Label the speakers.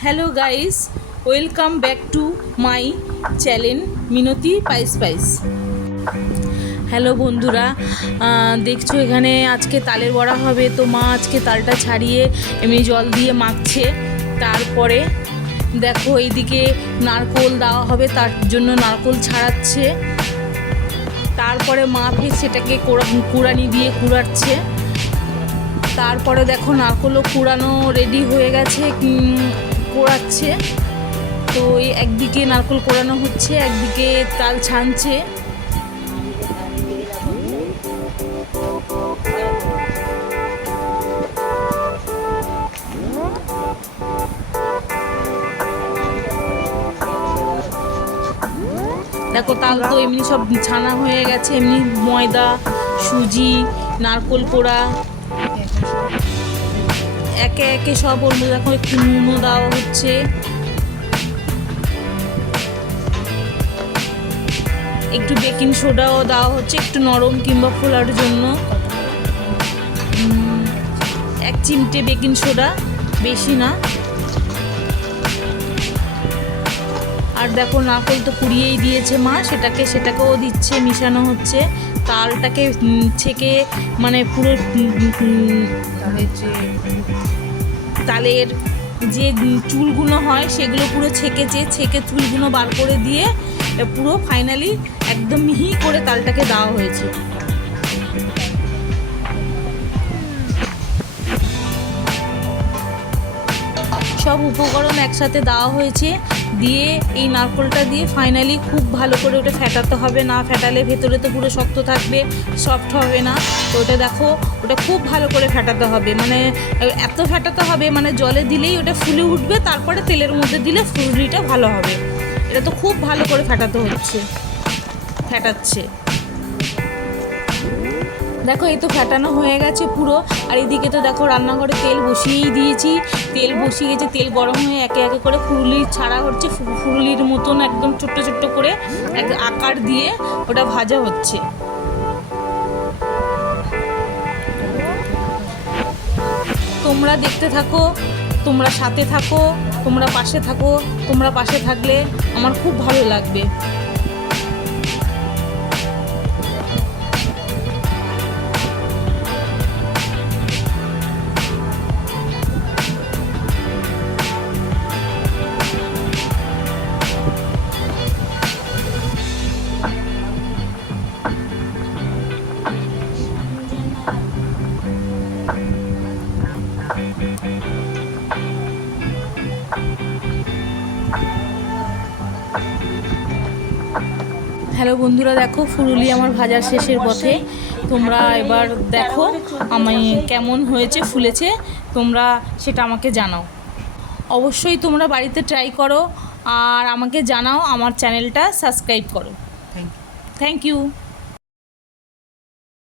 Speaker 1: Hello guys welcome back to my channel Minoti পাইস পাইস hello বন্ধুরা। দেখছ এখানে আজকে তালের বড়া হবে। তো মা আজকে তালটা ছাড়িয়ে এমনি জল দিয়ে মাখছে। তারপরে দেখো এইদিকে নারকোল দেওয়া হবে। তার জন্য নারকোল ছাড়াচ্ছে। তারপরে মা ফের সেটাকে কোড়া- কুড়ানি দিয়ে কুড়াচ্ছে। তারপরে দেখো নারকোলও কুড়ানো রেডি হয়ে গেছে। কোড়াচ্ছে তো একদিকে নারকোল কোড়ানো হচ্ছে, একদিকে তাল ছানছে। দেখো, তাল তো এমনি সব ছানা হয়ে গেছে, এমনি ময়দা, সুজি, নারকোল কোড়া একে একে সব ওর মধ্যে এখন একটু নুনও দেওয়া হচ্ছে। একটু বেকিং সোডাও দেওয়া হচ্ছে, একটু নরম কিংবা ফোলার জন্য। এক চিমটে বেকিং সোডা, বেশি না। আর দেখো নারকল তো কুড়িয়েই দিয়েছে মা, সেটাকে, সেটাকেও দিচ্ছে, মিশানো হচ্ছে। তালটাকে ছেঁকে মানে পুরো তালের যে চুলগুলো হয়, সেগুলো পুরো ছেঁকেছে ছেঁকে চুলগুলো বার করে দিয়ে পুরো ফাইনালি একদম মিহি করে তালটাকে দেওয়া হয়েছে। সব উপকরণ একসাথে দেওয়া হয়েছে। দিয়ে এই নারকোলটা দিয়ে ফাইনালি খুব ভালো করে ওটা ফেটাতে হবে। না ফেটালে ভেতরে তো পুরো শক্ত থাকবে সফট হবে না। তো ওটা দেখো, ওটা খুব ভালো করে ফেটাতে হবে। মানে এত ফেটাতে হবে মানে জলে দিলেই ওটা ফুলে উঠবে, তারপরে তেলের মধ্যে দিলে ফুলরিটা ভালো হবে। এটা তো খুব ভালো করে ফেটাতে হচ্ছে, ফেটাচ্ছে। দেখো, এই তো ফেটানো হয়ে গেছে পুরো। আর এদিকে তো দেখো, রান্নাঘরে তেল বসিয়েই দিয়েছি। তেল বসিয়ে গেছে, তেল গরম হয়ে একে একে করে ফুরুলি ছাড়া হচ্ছে ফুরুলির মতন একদম ছোট্ট ছোট্ট করে এক আকার দিয়ে ওটা ভাজা হচ্ছে। তোমরা দেখতে থাকো, তোমরা সাথে থাকো, তোমরা পাশে থাকো, তোমরা পাশে থাকলে আমার খুব ভালো লাগবে। হ্যালো বন্ধুরা দেখো ফুরুলি আমার ভাজার শেষের পথে। তোমরা এবার দেখো আমি কেমন হয়েছে ফুলেছে। তোমরা সেটা আমাকে জানাও। অবশ্যই তোমরা বাড়িতে ট্রাই করো আর আমাকে জানাও আমার চ্যানেলটা সাবস্ক্রাইব করো।
Speaker 2: Thank you
Speaker 1: thank you